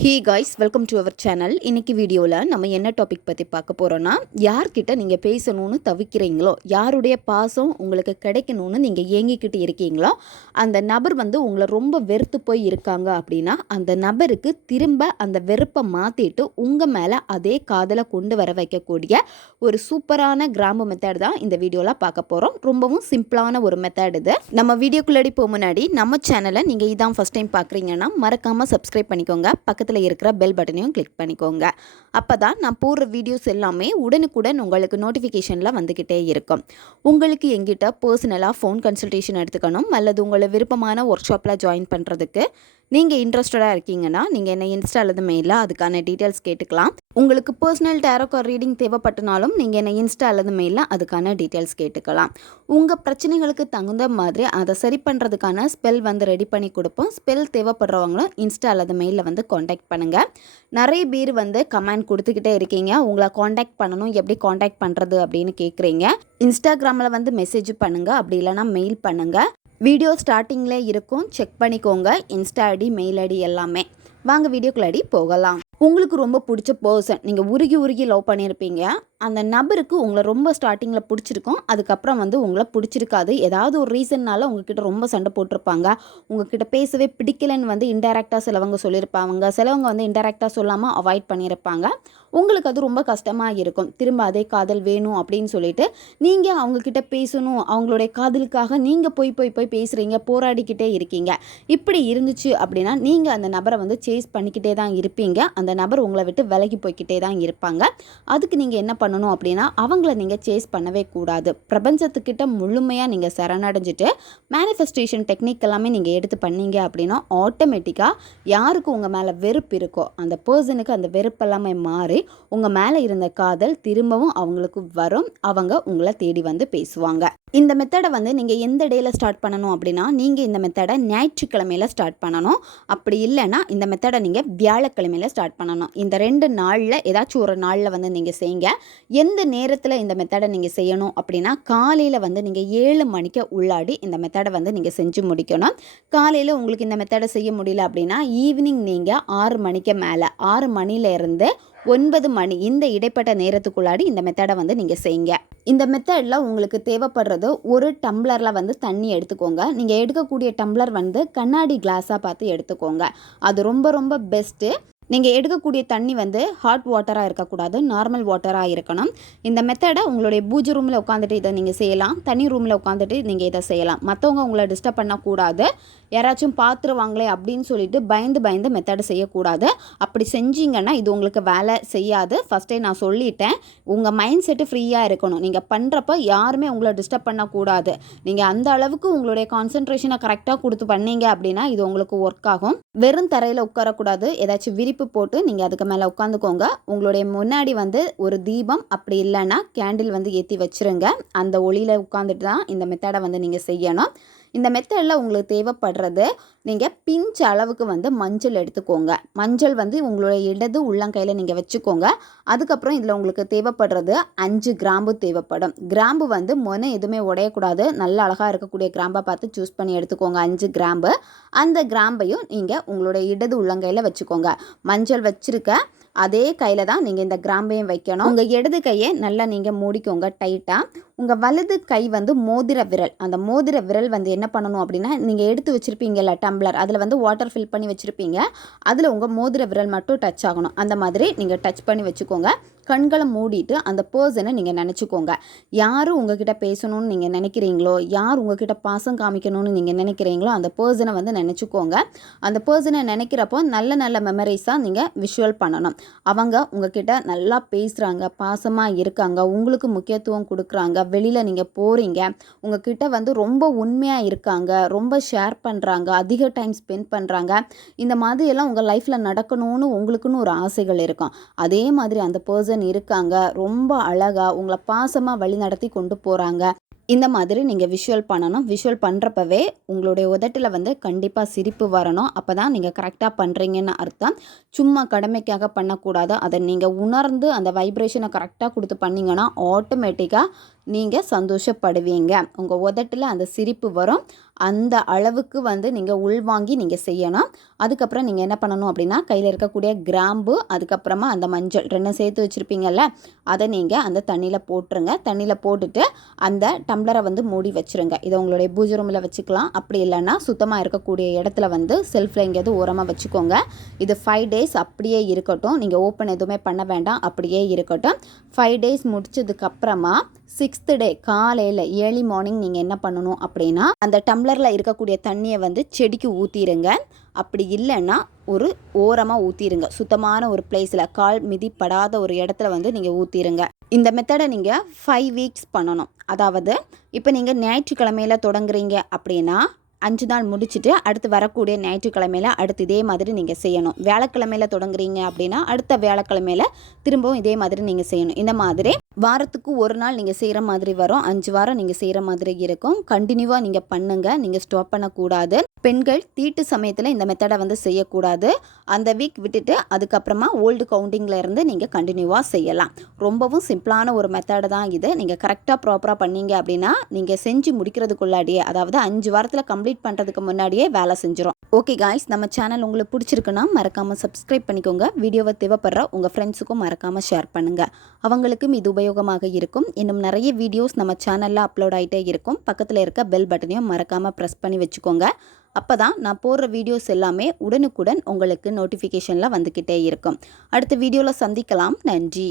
Hey guys, welcome to our channel. இன்றைக்கி வீடியோவில் நம்ம என்ன டாபிக் பற்றி பார்க்க போகிறோன்னா, யார்கிட்ட நீங்கள் பேசணும்னு தவிக்கிறீங்களோ, யாருடைய பாசம் உங்களுக்கு கிடைக்கணும்னு நீங்கள் ஏங்கிக்கிட்டு இருக்கீங்களோ, அந்த நபர் உங்களை ரொம்ப வெறுத்து போய் இருக்காங்க அப்படின்னா, அந்த நபருக்கு திரும்ப அந்த வெறுப்பை மாற்றிட்டு உங்கள் மேலே அதே காதலை கொண்டு வர வைக்கக்கூடிய ஒரு சூப்பரான கிராம மெத்தட் தான் இந்த வீடியோவில் பார்க்க போகிறோம். ரொம்பவும் சிம்பிளான ஒரு மெத்தட் இது. நம்ம வீடியோக்குள்ளாடி போக முன்னாடி நம்ம சேனலை நீங்கள் இதான் ஃபஸ்ட் டைம் பார்க்குறீங்கன்னா மறக்காமல் சப்ஸ்கிரைப் பண்ணிக்கோங்க. பக்கத்தில் இருக்கிற பெல் பட்டனையும் கிளிக் பண்ணிக்கோங்க. அப்பதான் நான் போடுற வீடியோஸ் எல்லாமே உடனுக்குடன் உங்களுக்கு நோட்டிஃபிகேஷனில் வந்துக்கிட்டே இருக்கும். உங்களுக்கு எங்கிட்ட பர்சனலாக ஃபோன் கன்சல்டேஷன் எடுத்துக்கணும் அல்லது உங்களை விருப்பமான ஒர்க் ஷாப்பில் ஜாயின் பண்ணுறதுக்கு நீங்கள் இன்ட்ரெஸ்டடாக இருக்கீங்கன்னா நீங்கள் என்ன இன்ஸ்டா அல்லது மெயிலில் அதுக்கான டீட்டெயில்ஸ் கேட்டுக்கலாம். உங்களுக்கு பர்சனல் டேரோ கார்ட் ரீடிங் தேவைப்பட்டனாலும் நீங்கள் என்ன இன்ஸ்டா அல்லது மெயிலில் அதுக்கான டீட்டெயில்ஸ் கேட்டுக்கலாம். உங்கள் பிரச்சனைகளுக்கு தகுந்த மாதிரி அதை சரி பண்ணுறதுக்கான ஸ்பெல் ரெடி பண்ணி கொடுப்போம். ஸ்பெல் தேவைப்படுறவங்களும் இன்ஸ்டா அல்லது மெயிலில் காண்டாக்ட் பண்ணுங்கள். நிறைய பேர் கமெண்ட் கொடுத்துக்கிட்டே இருக்கீங்க. உங்களை காண்டாக்ட் பண்ணணும், எப்படி காண்டாக்ட் பண்ணுறது அப்படின்னு கேட்குறீங்க. இன்ஸ்டாகிராமில் மெசேஜ் பண்ணுங்கள், அப்படி இல்லைனா மெயில் பண்ணுங்கள். வீடியோ ஸ்டார்டிங்கில் இருக்கும், செக் பண்ணிக்கோங்க. இன்ஸ்டா ஐடி, மெயில் ஐடி எல்லாமே. வாங்க வீடியோக்குள்ளாடி போகலாம். உங்களுக்கு ரொம்ப பிடிச்ச பர்சன், நீங்கள் உருகி லவ் பண்ணியிருப்பீங்க. அந்த நபருக்கு உங்களை ரொம்ப ஸ்டார்டிங்கில் பிடிச்சிருக்கும், அதுக்கப்புறம் உங்களை பிடிச்சிருக்காது. ஏதாவது ஒரு ரீசன்னால் உங்ககிட்ட ரொம்ப சண்டை போட்டிருப்பாங்க. உங்ககிட்ட பேசவே பிடிக்கலன்னு இன்டெரக்டாக சிலவங்க சொல்லியிருப்பாங்க. சிலவங்க இன்டெரக்டாக சொல்லாமல் அவாய்ட் பண்ணியிருப்பாங்க. உங்களுக்கு அது ரொம்ப கஷ்டமாக இருக்கும். திரும்ப அதே காதல் வேணும் அப்படின்னு சொல்லிட்டு நீங்கள் அவங்கக்கிட்ட பேசணும், அவங்களுடைய காதலுக்காக நீங்கள் போய் பேசுகிறீங்க, போராடிக்கிட்டே இருக்கீங்க. இப்படி இருந்துச்சு அப்படின்னா நீங்கள் அந்த நபரை சேஸ் பண்ணிக்கிட்டே தான் இருப்பீங்க. அந்த நபர் உங்களை விட்டு விலகி போய்கிட்டே தான் இருப்பாங்க. அதுக்கு நீங்கள் என்ன பண்ணணும் அப்படின்னா, அவங்கள நீங்கள் சேஸ் பண்ணவே கூடாது. பிரபஞ்சத்துக்கிட்ட முழுமையாக நீங்கள் சரணடைஞ்சிட்டு மேனிஃபெஸ்டேஷன் டெக்னிக் எல்லாமே நீங்கள் எடுத்து பண்ணீங்க அப்படின்னா ஆட்டோமேட்டிக்காக யாருக்கு உங்கள் மேலே வெறுப்பு இருக்கோ அந்த பர்சனுக்கு அந்த வெறுப்பு எல்லாமே மாறி உங்கள் மேலே இருந்த காதல் திரும்பவும் அவங்களுக்கு வரும். அவங்க உங்களை தேடி பேசுவாங்க. இந்த மெத்தடை நீங்கள் எந்த டேயில் ஸ்டார்ட் பண்ணணும் அப்படின்னா, நீங்கள் இந்த மெத்தடை ஞாயிற்றுக்கிழமையில் ஸ்டார்ட் பண்ணணும். அப்படி இல்லைன்னா இந்த மெத்தடை நீங்கள் வியாழக்கிழமையில் ஸ்டார்ட் பண்ணணும். இந்த 2 நாளில் ஏதாச்சும் ஒரு நாளில் நீங்கள் செய்யுங்க. எந்த நேரத்தில் இந்த மெத்தடை நீங்கள் செய்யணும் அப்படின்னா, காலையில் நீங்கள் 7 மணிக்கு உள்ளாடி இந்த மெத்தடை நீங்கள் செஞ்சு முடிக்கணும். காலையில் உங்களுக்கு இந்த மெத்தடை செய்ய முடியல அப்படின்னா ஈவினிங் நீங்கள் 6 மணிக்கு மேலே 6 மணிலேருந்து 9 மணி இந்த இடைப்பட்ட நேரத்துக்குள்ளாடி இந்த மெத்தடை நீங்கள் செய்யுங்க. இந்த மெத்தடில் உங்களுக்கு தேவைப்படுறது ஒரு டம்ளரில் தண்ணி எடுத்துக்கோங்க. நீங்கள் எடுக்கக்கூடிய டம்ளர் கண்ணாடி கிளாஸாக பார்த்து எடுத்துக்கோங்க. அது ரொம்ப ரொம்ப பெஸ்ட்டு. நீங்கள் எடுக்கக்கூடிய தண்ணி ஹாட் வாட்டராக இருக்கக்கூடாது, நார்மல் வாட்டராக இருக்கணும். இந்த மெத்தடை உங்களுடைய பூஜை ரூமில் உட்காந்துட்டு இதை நீங்கள் செய்யலாம். தனி ரூமில் உட்காந்துட்டு நீங்கள் இதை செய்யலாம். மற்றவங்க உங்களை டிஸ்டர்ப் பண்ணக்கூடாது. யாராச்சும் பார்த்துருவாங்களே அப்படின்னு சொல்லிட்டு பயந்து மெத்தடை செய்யக்கூடாது. அப்படி செஞ்சீங்கன்னா இது உங்களுக்கு வேலை செய்யாது. ஃபஸ்ட்டே நான் சொல்லிட்டேன். உங்கள் மைண்ட் செட்டு ஃப்ரீயாக இருக்கணும். நீங்கள் பண்ணுறப்ப யாருமே உங்களை டிஸ்டர்ப் பண்ணக்கூடாது. நீங்கள் அந்த அளவுக்கு உங்களுடைய கான்சன்ட்ரேஷனை கரெக்டாக கொடுத்து பண்ணீங்க அப்படின்னா இது உங்களுக்கு ஒர்க் ஆகும். வெறும் தரையில் உட்காரக்கூடாது. ஏதாச்சும் விரிப்பு போட்டு நீங்கள் அதுக்கு மேலே உட்காந்துக்கோங்க. உங்களுடைய முன்னாடி ஒரு தீபம், அப்படி இல்லைன்னா கேண்டில் ஏற்றி வச்சுருங்க. அந்த ஒளியில் உட்காந்துட்டு தான் இந்த மெத்தடை நீங்கள் செய்யணும். இந்த மெத்தடில் உங்களுக்கு தேவைப்படுறது, நீங்கள் பிஞ்ச் அளவுக்கு மஞ்சள் எடுத்துக்கோங்க. மஞ்சள் உங்களுடைய இடது உள்ளங்கையில் நீங்கள் வச்சுக்கோங்க. அதுக்கப்புறம் இதில் உங்களுக்கு தேவைப்படுறது 5 கிராம்பு தேவைப்படும். கிராம்பு மொனை எதுவுமே உடையக்கூடாது. நல்ல அழகாக இருக்கக்கூடிய கிராம்பை பார்த்து சூஸ் பண்ணி எடுத்துக்கோங்க. 5 கிராம்பு. அந்த கிராம்பையும் நீங்கள் உங்களுடைய இடது உள்ளங்கையில் வச்சுக்கோங்க. மஞ்சள் வச்சுருக்க அதே கையில் தான் நீங்கள் இந்த கிராம்பையும் வைக்கணும். உங்கள் இடது கையை நல்லா நீங்கள் மூடிக்கோங்க டைட்டாக. உங்கள் வலது கை மோதிர விரல், அந்த மோதிர விரல் என்ன பண்ணணும் அப்படின்னா, நீங்கள் எடுத்து வச்சுருப்பீங்கல்ல டம்ளர், அதில் வாட்டர் ஃபில் பண்ணி வச்சுருப்பீங்க. அதில் உங்கள் மோதிர விரல் மட்டும் டச் ஆகணும். அந்த மாதிரி நீங்கள் டச் பண்ணி வச்சுக்கோங்க. கண்களை மூடிட்டு அந்த பர்சனை நீங்கள் நினச்சிக்கோங்க. யார் உங்ககிட்ட பேசணும்னு நீங்கள் நினைக்கிறீங்களோ, யார் உங்ககிட்ட பாசம் காமிக்கணும்னு நீங்கள் நினைக்கிறீங்களோ அந்த பர்சனை நினச்சிக்கோங்க. அந்த பர்சனை நினைக்கிறப்போ நல்ல மெமரிஸாக நீங்கள் விஷுவல் பண்ணணும். அவங்க உங்ககிட்ட நல்லா பேசுகிறாங்க, பாசமாக இருக்காங்க, உங்களுக்கு முக்கியத்துவம் கொடுக்குறாங்க. வெளியில் நீங்கள் போகிறீங்க, உங்ககிட்ட ரொம்ப உண்மையாக இருக்காங்க, ரொம்ப ஷேர் பண்ணுறாங்க, அதிக டைம் ஸ்பெண்ட் பண்ணுறாங்க. இந்த மாதிரியெல்லாம் உங்கள் லைஃப்பில் நடக்கணும்னு உங்களுக்குன்னு ஒரு ஆசைகள் இருக்கும். அதே மாதிரி அந்த பர்சன் இருக்காங்க, ரொம்ப அழகாக உங்களை பாசமாக வழி நடத்தி கொண்டு போகிறாங்க. இந்த மாதிரி நீங்கள் விஷுவல் பண்ணணும். விஷுவல் பண்ணுறப்பவே உங்களுடைய உதட்டில் கண்டிப்பாக சிரிப்பு வரணும். அப்போ தான் நீங்கள் கரெக்டாக பண்ணுறீங்கன்னு அர்த்தம். சும்மா கடமைக்காக பண்ணக்கூடாது. அதை நீங்கள் உணர்ந்து அந்த வைப்ரேஷனை கரெக்டாக கொடுத்து பண்ணிங்கன்னா ஆட்டோமேட்டிக்காக நீங்கள் சந்தோஷப்படுவீங்க. உங்கள் உதட்டில் அந்த சிரிப்பு வரும். அந்த அளவுக்கு வந்து நீங்கள் உள்வாங்கி நீங்கள் செய்யணும். அதுக்கப்புறம் நீங்கள் என்ன பண்ணணும் அப்படின்னா, கையில் இருக்கக்கூடிய கிராம்பு, அதுக்கப்புறமா அந்த மஞ்சள் 2 சேர்த்து வச்சுருப்பீங்கல்ல, அதை நீங்கள் அந்த தண்ணியில் போட்டுருங்க. தண்ணியில் போட்டுட்டு அந்த டம்ளரை வந்து மூடி வச்சுருங்க. இதை உங்களுடைய பூஜை ரூமில் வச்சுக்கலாம். அப்படி இல்லைன்னா சுத்தமாக இருக்கக்கூடிய இடத்துல வந்து செல்ஃபில் எங்கேயாவது ஓரமாக வச்சுக்கோங்க. இது 5 டேஸ் அப்படியே இருக்கட்டும். நீங்கள் ஓப்பன் எதுவுமே பண்ண வேண்டாம், அப்படியே இருக்கட்டும். 5 டேஸ் முடிச்சதுக்கப்புறமா 6th டே காலையில் ஏர்லி மார்னிங் நீங்கள் என்ன பண்ணணும் அப்படின்னா, அந்த டம்ளரில் இருக்கக்கூடிய தண்ணியை வந்து செடிக்கு ஊற்றிடுங்க. அப்படி இல்லைன்னா ஒரு ஓரமாக ஊற்றிடுங்க. சுத்தமான ஒரு பிளேஸில், கால் மிதிப்படாத ஒரு இடத்துல வந்து நீங்கள் ஊற்றிடுங்க. இந்த மெத்தடை நீங்கள் 5 வீக்ஸ் பண்ணணும். அதாவது இப்போ நீங்கள் ஞாயிற்றுக்கிழமையில் தொடங்குறீங்க அப்படின்னா 5 நாள் முடிச்சுட்டு அடுத்து வரக்கூடிய ஞாயிற்றுக்கிழமையில் அடுத்து இதே மாதிரி நீங்கள் செய்யணும். வியாழக்கிழமையில் தொடங்குறீங்க அப்படின்னா அடுத்த வியாழக்கிழமையில் திரும்பவும் இதே மாதிரி நீங்கள் செய்யணும். இந்த மாதிரி வாரத்துக்கு ஒரு நாள் நீங்கள் செய்கிற மாதிரி வரும். 5 வாரம் நீங்கள் செய்கிற மாதிரி இருக்கும். கண்டினியூவாக நீங்கள் பண்ணுங்கள். நீங்கள் ஸ்டாப் பண்ணக்கூடாது. பெண்கள் தீட்டு சமயத்தில் இந்த மெத்தடை வந்து செய்யக்கூடாது. அந்த வீக் விட்டுட்டு அதுக்கப்புறமா ஓல்டு கவுண்டிங்கில் இருந்து நீங்கள் கண்டினியூவாக செய்யலாம். ரொம்பவும் சிம்பிளான ஒரு மெத்தடு தான் இது. நீங்கள் கரெக்டாக ப்ராப்பராக பண்ணீங்க அப்படின்னா நீங்கள் செஞ்சு முடிக்கிறதுக்குள்ளாடியே, அதாவது 5 வாரத்தில் கம்ப்ளீட் பண்ணுறதுக்கு முன்னாடியே வேலை செஞ்சிடும். ஓகே காய்ஸ், நம்ம சேனல் உங்களுக்கு பிடிச்சிருக்குன்னா மறக்காமல் சப்ஸ்கிரைப் பண்ணிக்கோங்க. வீடியோவை தேவைப்படுற உங்கள் ஃப்ரெண்ட்ஸுக்கும் மறக்காமல் ஷேர் பண்ணுங்கள். அவங்களுக்கும் இது உபயோகமாக இருக்கும். இன்னும் நிறைய வீடியோஸ் நம்ம சேனலில் அப்லோட் ஆகிட்டே இருக்கும். பக்கத்தில் இருக்க பெல் பட்டனையும் மறக்காமல் ப்ரெஸ் பண்ணி வச்சுக்கோங்க. அப்போ தான் நான் போடுற வீடியோஸ் எல்லாமே உடனுக்குடன் உங்களுக்கு நோட்டிஃபிகேஷனில் வந்துக்கிட்டே இருக்கும். அடுத்த வீடியோவில் சந்திக்கலாம். நன்றி.